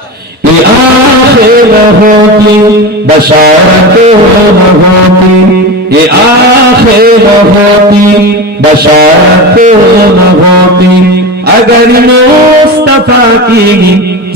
कि आखिर होगी बशारत होगी ये आखिर होगी बशारत होगी अगर मुस्तफा की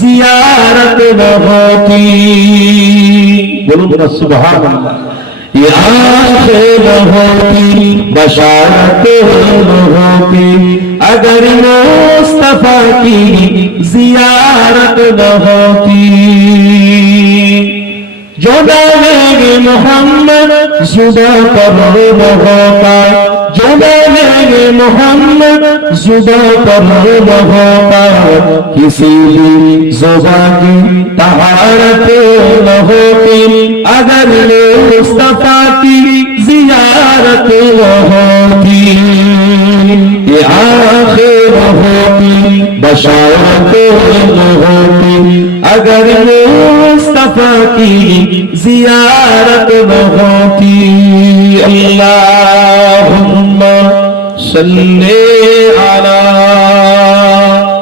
जियारत होगी बोलो बोला सुबह ये आखे बहोती बशारत होगी अगर मैं सफर की जियारत न होती जुदा मेरे मोहम्मद जुदा कबर न होता जुदा मेरे मोहम्मद जुदा कबर न होता किसी भी जुबा की तहारत न होती अगर ले मुस्तफा اگر مصطفیٰ کی زیارت بہوں کی اللہم صلی علیہ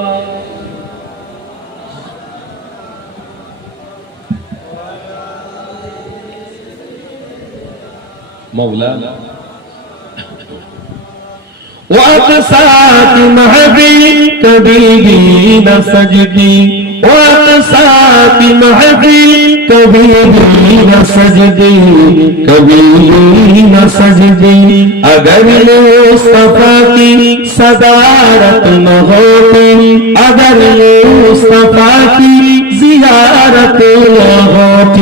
مولا وأقصات محبي كبيبي نسجدي وأقصات محبي كبيبي نسجدي كبيبي مصطفى كي صدارت نهوتي أجر مصطفى كي زيارت نهوتي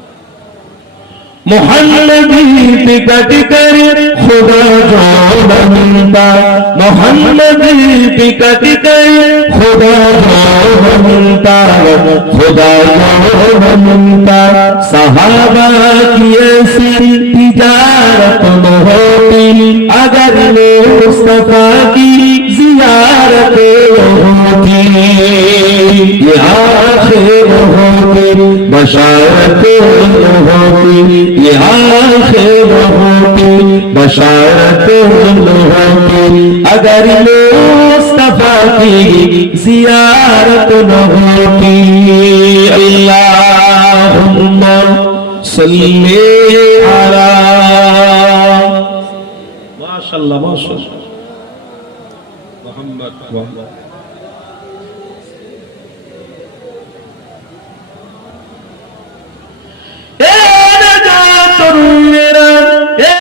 मोहमी पिके ख़ुदा मोहम्मदी पिके ख़ुदा सुभा जो मुंडा सहाबागीअ सीजारतो अगरि زيارت وہاں کی یہ آخر وہاں کی بشارت وہاں کی یہ آخر وہاں کی بشارت وہاں کی اگر مصطفیٰ کی زیارت وہاں کی اللہم صلی اللہ علیہ وسلم ما شاء الله ما شاء الله محمد